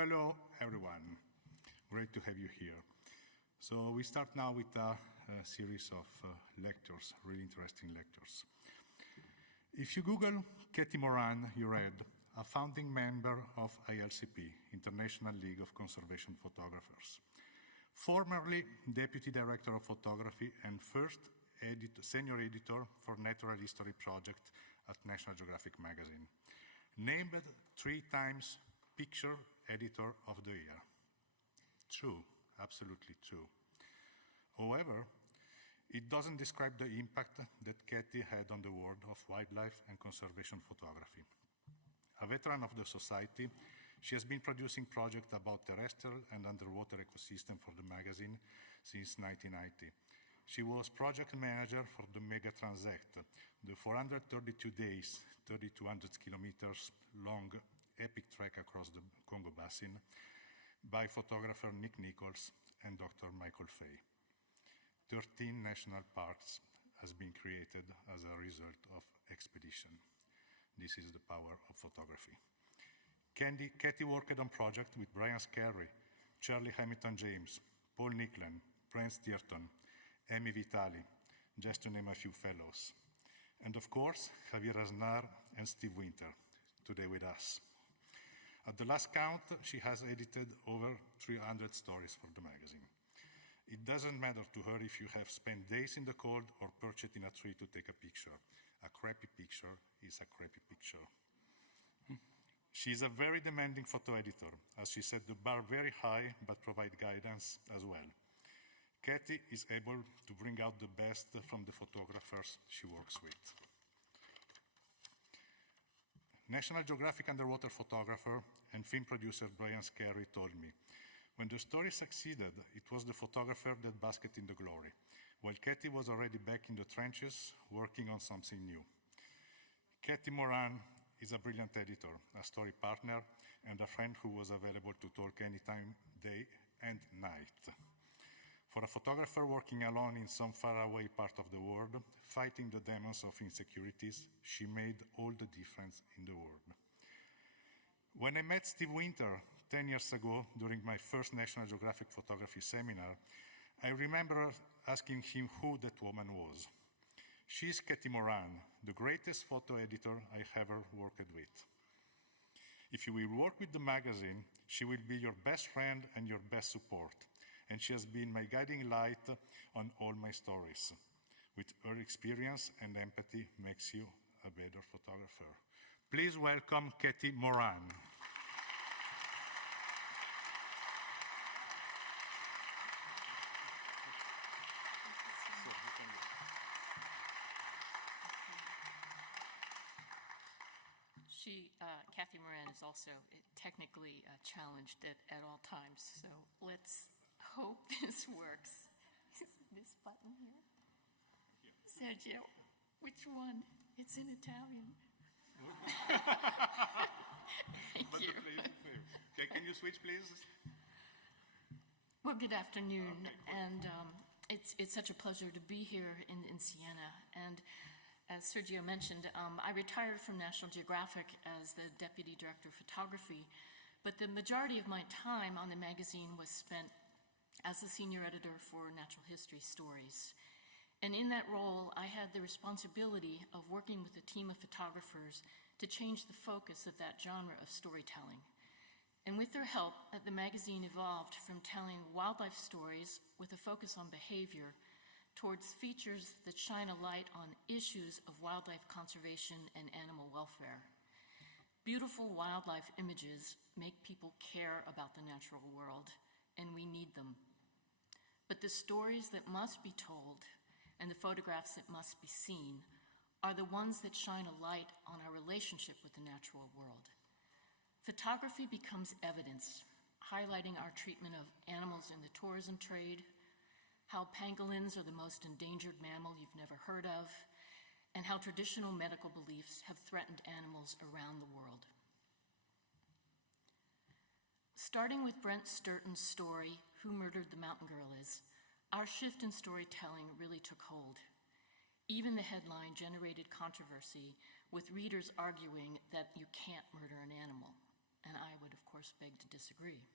Hello, everyone. Great to have you here. So we start now with a series of lectures, really interesting lectures. If you Google Katie Moran, you read, a founding member of ILCP, International League of Conservation Photographers, formerly Deputy Director of Photography and first Senior Editor for Natural History Project at National Geographic magazine, named 3 times Picture Editor of the Year. True, absolutely true. However, it doesn't describe the impact that Katie had on the world of wildlife and conservation photography. A veteran of the Society, she has been producing projects about terrestrial and underwater ecosystem for the magazine since 1990. She was project manager for the Mega Transect, the 432 days, 3,200 kilometers long epic trek across the Congo Basin by photographer Nick Nichols and Dr. Michael Fay. 13 national parks has been created as a result of expedition. This is the power of photography. Katie worked on projects with Brian Scarry, Charlie Hamilton-James, Paul Nicklin, Brent Steerton, Amy Vitali, just to name a few fellows. And of course, Javier Aznar and Steve Winter, today with us. At the last count, she has edited over 300 stories for the magazine. It doesn't matter to her if you have spent days in the cold or perched in a tree to take a picture. A crappy picture is a crappy picture. She's a very demanding photo editor, as she set the bar very high, but provide guidance as well. Katie is able to bring out the best from the photographers she works with. National Geographic underwater photographer and film producer Brian Scarry told me, when the story succeeded, it was the photographer that basked in the glory, while Katie was already back in the trenches working on something new. Katie Moran is a brilliant editor, a story partner, and a friend who was available to talk anytime, day and night. For a photographer working alone in some faraway part of the world, fighting the demons of insecurities, she made all the difference in the world. When I met Steve Winter 10 years ago during my first National Geographic photography seminar, I remember asking him who that woman was. She's Katie Moran, the greatest photo editor I ever worked with. If you will work with the magazine, she will be your best friend and your best support. And she has been my guiding light on all my stories. With her experience and empathy makes you a better photographer. Please welcome Katie Moran. Kathy Moran is also technically challenged at all times, so let's hope this works. Is this button here? Sergio, which one? It's in Italian. Thank you. Okay, can you switch, please? Well, good afternoon, and it's such a pleasure to be here in Siena. And as Sergio mentioned, I retired from National Geographic as the Deputy Director of Photography, but the majority of my time on the magazine was spent as the Senior Editor for Natural History Stories. And in that role, I had the responsibility of working with a team of photographers to change the focus of that genre of storytelling. And with their help, the magazine evolved from telling wildlife stories with a focus on behavior towards features that shine a light on issues of wildlife conservation and animal welfare. Beautiful wildlife images make people care about the natural world, and we need them. But the stories that must be told and the photographs that must be seen are the ones that shine a light on our relationship with the natural world. Photography becomes evidence, highlighting our treatment of animals in the tourism trade, how pangolins are the most endangered mammal you've never heard of, and how traditional medical beliefs have threatened animals around the world. Starting with Brent Steerton's story, Who Murdered the Mountain Gorillas, our shift in storytelling really took hold. Even the headline generated controversy, with readers arguing that you can't murder an animal. and I would, of course, beg to disagree.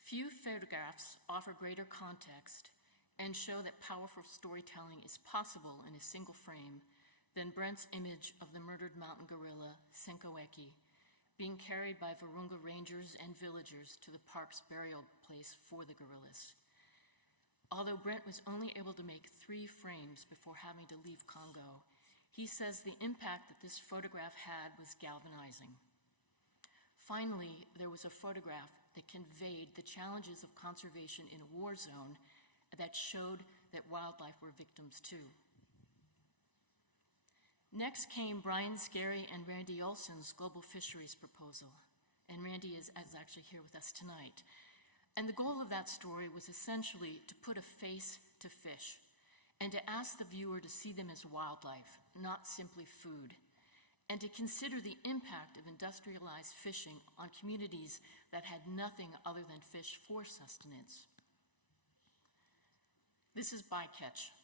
Few photographs offer greater context and show that powerful storytelling is possible in a single frame than Brent's image of the murdered mountain gorilla, Senkoeki, being carried by Virunga rangers and villagers to the park's burial place for the gorillas. Although Brent was only able to make 3 frames before having to leave Congo, he says the impact that this photograph had was galvanizing. Finally, there was a photograph that conveyed the challenges of conservation in a war zone that showed that wildlife were victims too. Next came Brian Scarry and Randy Olson's global fisheries proposal, and Randy is actually here with us tonight. And the goal of that story was essentially to put a face to fish and to ask the viewer to see them as wildlife, not simply food, and to consider the impact of industrialized fishing on communities that had nothing other than fish for sustenance. This is bycatch,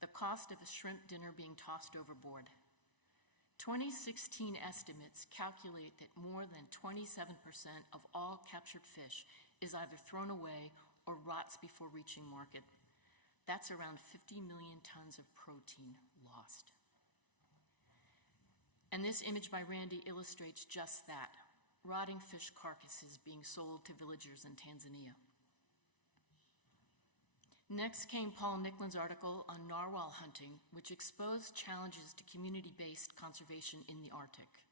the cost of a shrimp dinner being tossed overboard. 2016 estimates calculate that more than 27% of all captured fish is either thrown away or rots before reaching market. That's around 50 million tons of protein lost. And this image by Randy illustrates just that, rotting fish carcasses being sold to villagers in Tanzania. Next came Paul Nicklin's article on narwhal hunting, which exposed challenges to community-based conservation in the Arctic.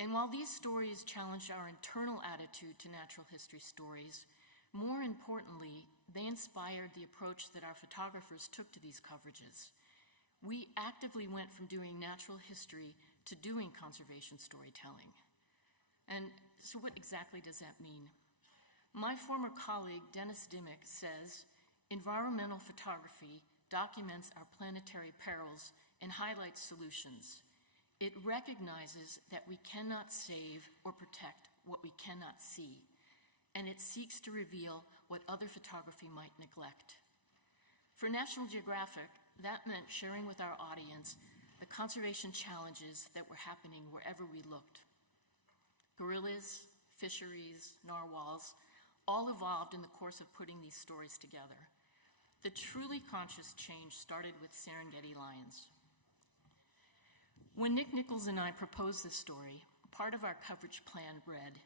And while these stories challenged our internal attitude to natural history stories, more importantly, they inspired the approach that our photographers took to these coverages. We actively went from doing natural history to doing conservation storytelling. And so what exactly does that mean? My former colleague, Dennis Dimmick, says, environmental photography documents our planetary perils and highlights solutions. It recognizes that we cannot save or protect what we cannot see, and it seeks to reveal what other photography might neglect. For National Geographic, that meant sharing with our audience the conservation challenges that were happening wherever we looked. Gorillas, fisheries, narwhals, all evolved in the course of putting these stories together. The truly conscious change started with Serengeti lions. When Nick Nichols and I proposed this story, part of our coverage plan read,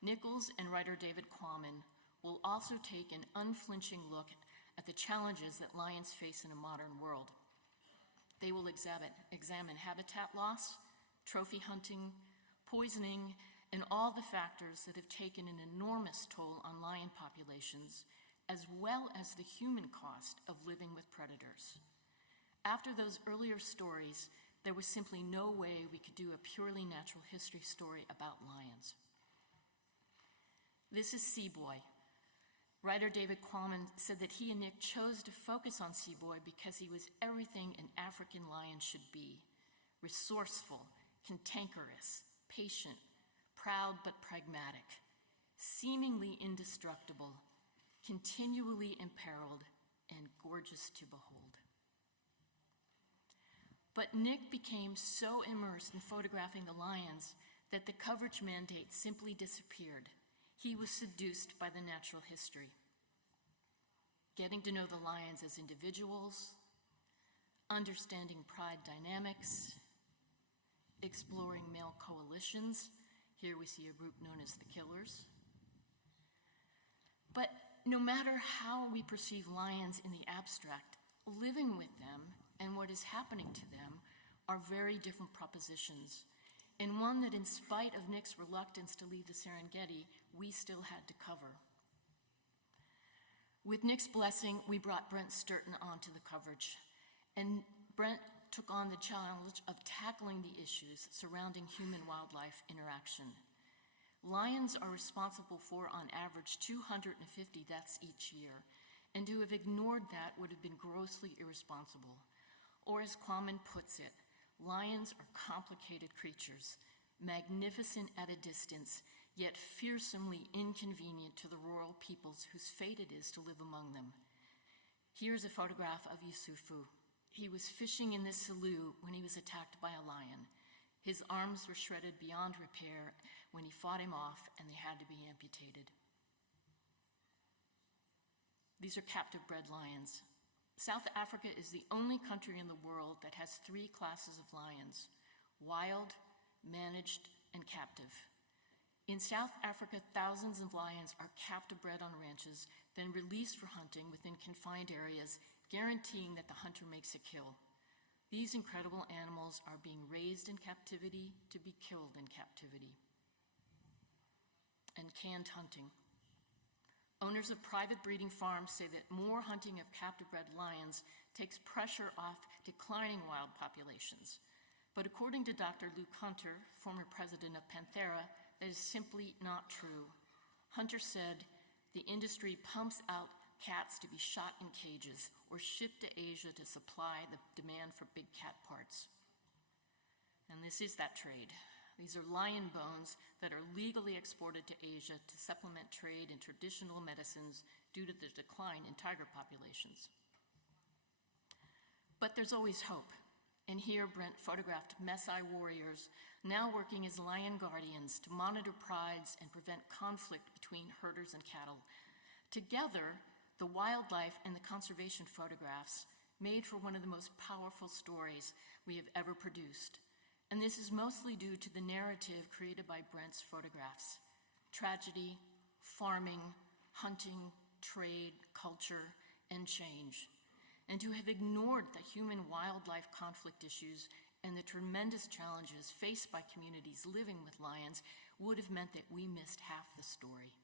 Nichols and writer David Quammen will also take an unflinching look at the challenges that lions face in a modern world. They will examine habitat loss, trophy hunting, poisoning, and all the factors that have taken an enormous toll on lion populations, as well as the human cost of living with predators. After those earlier stories, there was simply no way we could do a purely natural history story about lions. This is Seaboy. Writer David Quammen said that he and Nick chose to focus on Seaboy because he was everything an African lion should be: resourceful, cantankerous, patient, proud but pragmatic, seemingly indestructible, continually imperiled, and gorgeous to behold. But Nick became so immersed in photographing the lions that the coverage mandate simply disappeared. He was seduced by the natural history. Getting to know the lions as individuals, understanding pride dynamics, exploring male coalitions. Here we see a group known as the Killers. But no matter how we perceive lions in the abstract, living with them and what is happening to them are very different propositions, and one that, in spite of Nick's reluctance to leave the Serengeti, we still had to cover. With Nick's blessing, we brought Brent Sturton onto the coverage, and Brent took on the challenge of tackling the issues surrounding human-wildlife interaction. Lions are responsible for, on average, 250 deaths each year, and to have ignored that would have been grossly irresponsible. Or as Quammen puts it, lions are complicated creatures, magnificent at a distance, yet fearsomely inconvenient to the rural peoples whose fate it is to live among them. Here's a photograph of Yusufu. He was fishing in this slough when he was attacked by a lion. His arms were shredded beyond repair when he fought him off, and they had to be amputated. These are captive-bred lions. South Africa is the only country in the world that has 3 classes of lions: wild, managed, and captive. In South Africa, thousands of lions are captive-bred on ranches, then released for hunting within confined areas, guaranteeing that the hunter makes a kill. These incredible animals are being raised in captivity to be killed in captivity. And canned hunting. Owners of private breeding farms say that more hunting of captive-bred lions takes pressure off declining wild populations. But according to Dr. Luke Hunter, former president of Panthera, that is simply not true. Hunter said the industry pumps out cats to be shot in cages or shipped to Asia to supply the demand for big cat parts. And this is that trade. These are lion bones that are legally exported to Asia to supplement trade in traditional medicines due to the decline in tiger populations. But there's always hope. And here Brent photographed Maasai warriors now working as lion guardians to monitor prides and prevent conflict between herders and cattle. Together, the wildlife and the conservation photographs made for one of the most powerful stories we have ever produced. And this is mostly due to the narrative created by Brent's photographs: tragedy, farming, hunting, trade, culture, and change. And to have ignored the human-wildlife conflict issues and the tremendous challenges faced by communities living with lions would have meant that we missed half the story.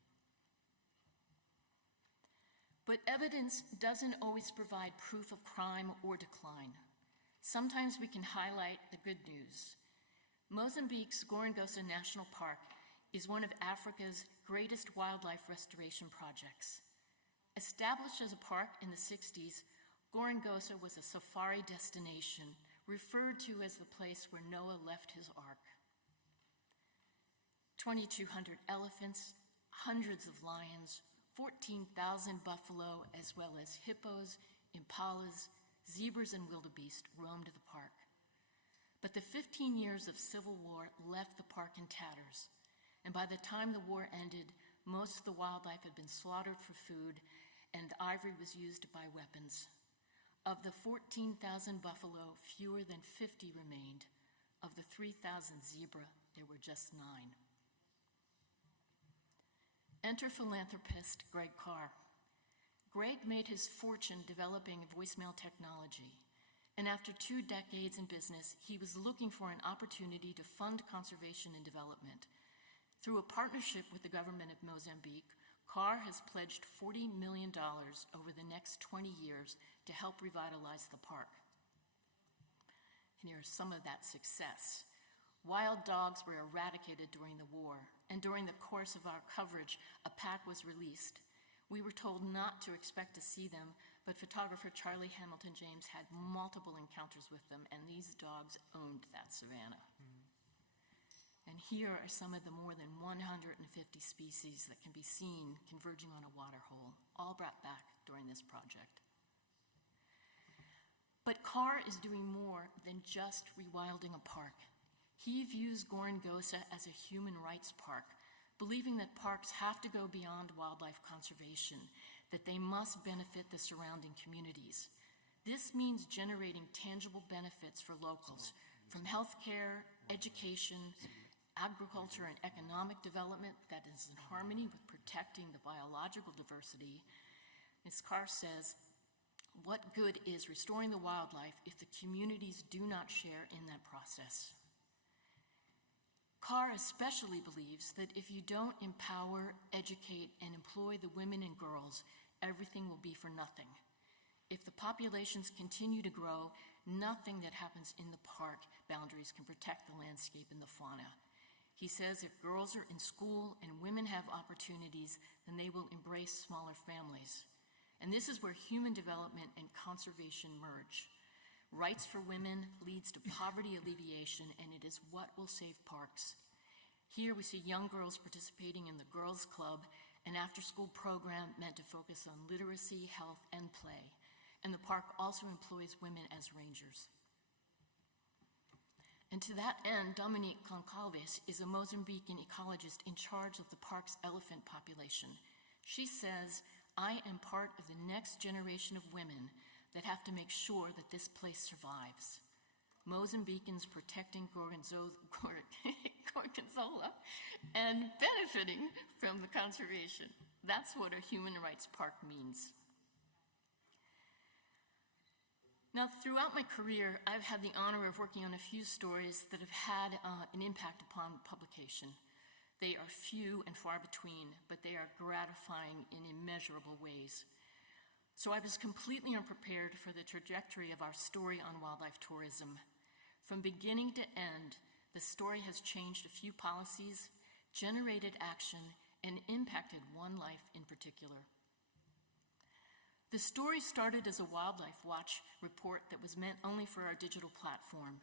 But evidence doesn't always provide proof of crime or decline. Sometimes we can highlight the good news. Mozambique's Gorongosa National Park is one of Africa's greatest wildlife restoration projects. Established as a park in the 60s, Gorongosa was a safari destination referred to as the place where Noah left his ark. 2,200 elephants, hundreds of lions, 14,000 buffalo, as well as hippos, impalas, zebras, and wildebeest roamed the park. But the 15 years of civil war left the park in tatters, and by the time the war ended, most of the wildlife had been slaughtered for food, and ivory was used to buy weapons. Of the 14,000 buffalo, fewer than 50 remained. Of the 3,000 zebra, there were just 9. Enter philanthropist Greg Carr. Greg made his fortune developing voicemail technology, and after 2 decades in business, he was looking for an opportunity to fund conservation and development. Through a partnership with the government of Mozambique, Carr has pledged $40 million over the next 20 years to help revitalize the park. And here's some of that success. Wild dogs were eradicated during the war, and during the course of our coverage, a pack was released. We were told not to expect to see them, but photographer Charlie Hamilton James had multiple encounters with them, and these dogs owned that savanna. And here are some of the more than 150 species that can be seen converging on a waterhole, all brought back during this project. But Carr is doing more than just rewilding a park. He views Gorongosa as a human rights park, believing that parks have to go beyond wildlife conservation, that they must benefit the surrounding communities. This means generating tangible benefits for locals, from healthcare, education, agriculture, and economic development that is in harmony with protecting the biological diversity. Ms. Carr says, what good is restoring the wildlife if the communities do not share in that process? Carr especially believes that if you don't empower, educate, and employ the women and girls, everything will be for nothing. If the populations continue to grow, nothing that happens in the park boundaries can protect the landscape and the fauna. He says if girls are in school and women have opportunities, then they will embrace smaller families. And this is where human development and conservation merge. Rights for women leads to poverty alleviation, and it is what will save parks. Here we see young girls participating in the Girls Club, an after-school program meant to focus on literacy, health, and play. And the park also employs women as rangers. And to that end, Dominique Goncalves is a Mozambican ecologist in charge of the park's elephant population. She says, "I am part of the next generation of women that have to make sure that this place survives. Mozambicans protecting Gorgonzola and benefiting from the conservation. That's what a human rights park means." Now, throughout my career, I've had the honor of working on a few stories that have had an impact upon publication. They are few and far between, but they are gratifying in immeasurable ways. So I was completely unprepared for the trajectory of our story on wildlife tourism. From beginning to end, the story has changed a few policies, generated action, and impacted one life in particular. The story started as a Wildlife Watch report that was meant only for our digital platform.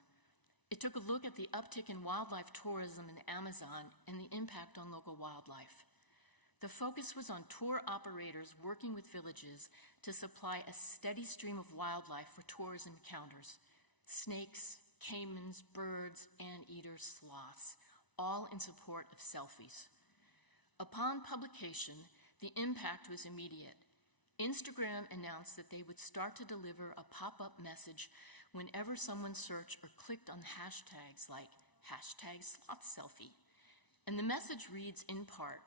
It took a look at the uptick in wildlife tourism in the Amazon and the impact on local wildlife. The focus was on tour operators working with villages to supply a steady stream of wildlife for tourism encounters: snakes, caimans, birds, anteaters, sloths, all in support of selfies. Upon publication, the impact was immediate. Instagram announced that they would start to deliver a pop-up message whenever someone searched or clicked on hashtags like #slothselfie. And the message reads in part,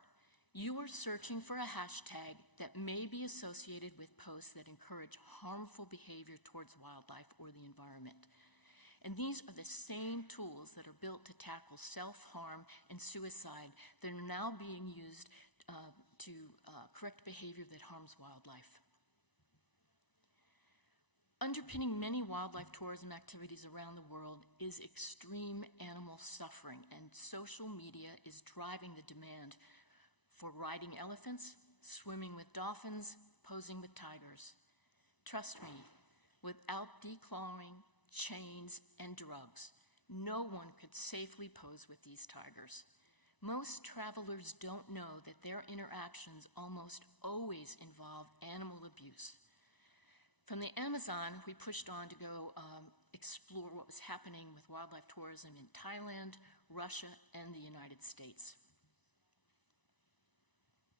"You are searching for a hashtag that may be associated with posts that encourage harmful behavior towards wildlife or the environment." And these are the same tools that are built to tackle self-harm and suicide that are now being used to correct behavior that harms wildlife. Underpinning many wildlife tourism activities around the world is extreme animal suffering, and social media is driving the demand for riding elephants, swimming with dolphins, posing with tigers. Trust me, without declawing, chains, and drugs, no one could safely pose with these tigers. Most travelers don't know that their interactions almost always involve animal abuse. From the Amazon, we pushed on to go explore what was happening with wildlife tourism in Thailand, Russia, and the United States.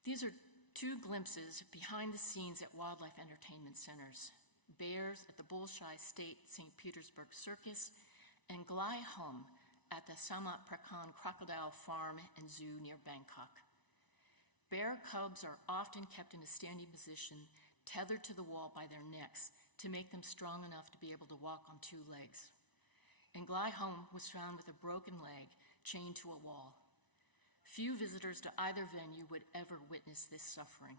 These are two glimpses behind the scenes at wildlife entertainment centers: bears at the Bolshoi State St. Petersburg Circus and Glai Hum at the Samat Prakan Crocodile Farm and Zoo near Bangkok. Bear cubs are often kept in a standing position, tethered to the wall by their necks to make them strong enough to be able to walk on two legs. And Glai Hum was found with a broken leg, chained to a wall. Few visitors to either venue would ever witness this suffering.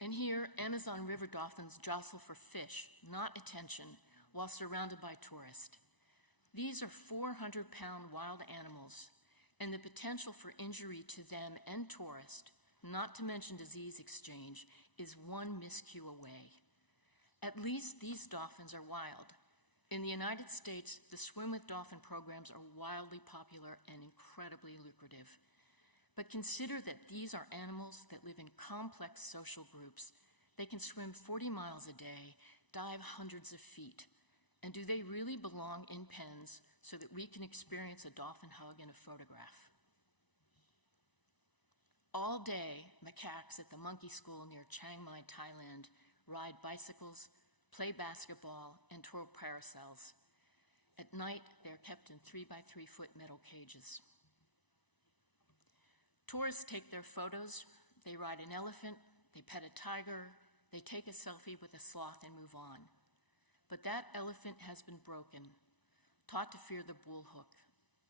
And here, Amazon river dolphins jostle for fish, not attention, while surrounded by tourists. These are 400-pound wild animals, and the potential for injury to them and tourists, not to mention disease exchange, is one miscue away. At least these dolphins are wild. In the United States, the swim with dolphin programs are wildly popular and incredibly lucrative. But consider that these are animals that live in complex social groups. They can swim 40 miles a day, dive hundreds of feet. And do they really belong in pens so that we can experience a dolphin hug and a photograph? All day, macaques at the monkey school near Chiang Mai, Thailand, ride bicycles, play basketball, and twirl parasols. At night, they are kept in 3-by-3-foot metal cages. Tourists take their photos, they ride an elephant, they pet a tiger, they take a selfie with a sloth and move on. But that elephant has been broken, taught to fear the bull hook,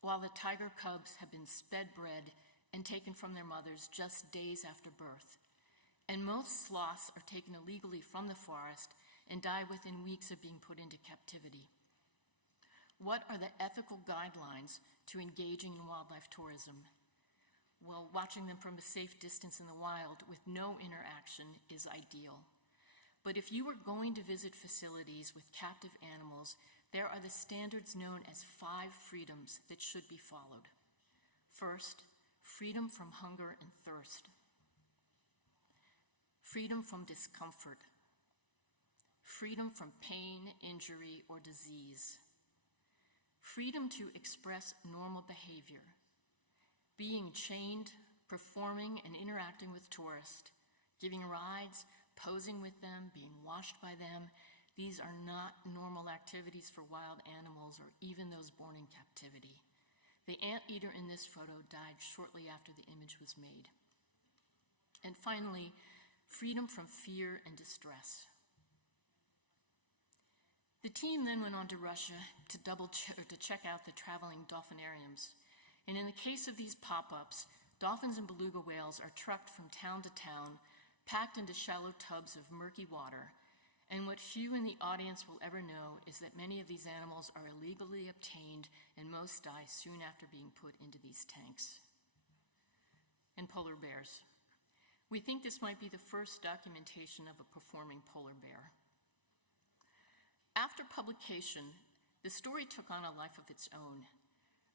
while the tiger cubs have been sped-bred and taken from their mothers just days after birth. And most sloths are taken illegally from the forest and die within weeks of being put into captivity. What are the ethical guidelines to engaging in wildlife tourism? Well, watching them from a safe distance in the wild with no interaction is ideal. But if you are going to visit facilities with captive animals, there are the standards known as 5 freedoms that should be followed. First, freedom from hunger and thirst. Freedom from discomfort. Freedom from pain, injury, or disease. freedom to express normal behavior, being chained, performing and interacting with tourists, giving rides, posing with them, being washed by them. These are not normal activities for wild animals or even those born in captivity. The anteater in this photo died shortly after the image was made. And finally, freedom from fear and distress. The team then went on to Russia to check out the traveling dolphinariums. And in the case of these pop-ups, dolphins and beluga whales are trucked from town to town, packed into shallow tubs of murky water. And what few in the audience will ever know is that many of these animals are illegally obtained and most die soon after being put into these tanks. And polar bears. We think this might be the first documentation of a performing polar bear. After publication, the story took on a life of its own.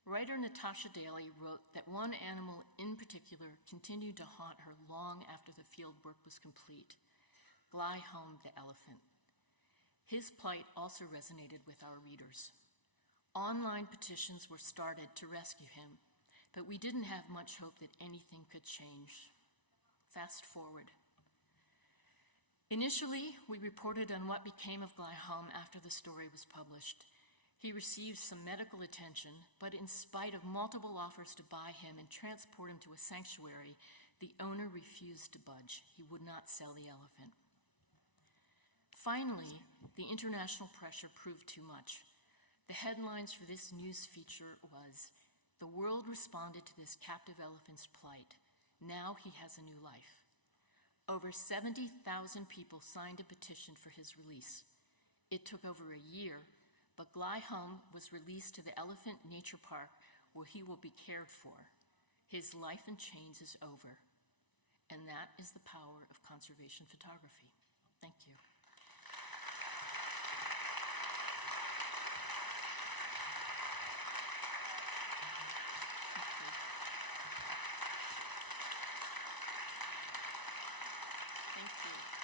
Writer Natasha Daly wrote that one animal in particular continued to haunt her long after the field work was complete, Glyholm the elephant. His plight also resonated with our readers. Online petitions were started to rescue him, but we didn't have much hope that anything could change. Fast forward. Initially, we reported on what became of Glyholm after the story was published. He received some medical attention, but in spite of multiple offers to buy him and transport him to a sanctuary, the owner refused to budge. He would not sell the elephant. Finally, the international pressure proved too much. The headlines for this news feature was, "The world responded to this captive elephant's plight. Now he has a new life." Over 70,000 people signed a petition for his release. It took over a year, but Glyholm was released to the Elephant Nature Park where he will be cared for. His life in chains is over. And that is the power of conservation photography. Thank you. Thank you.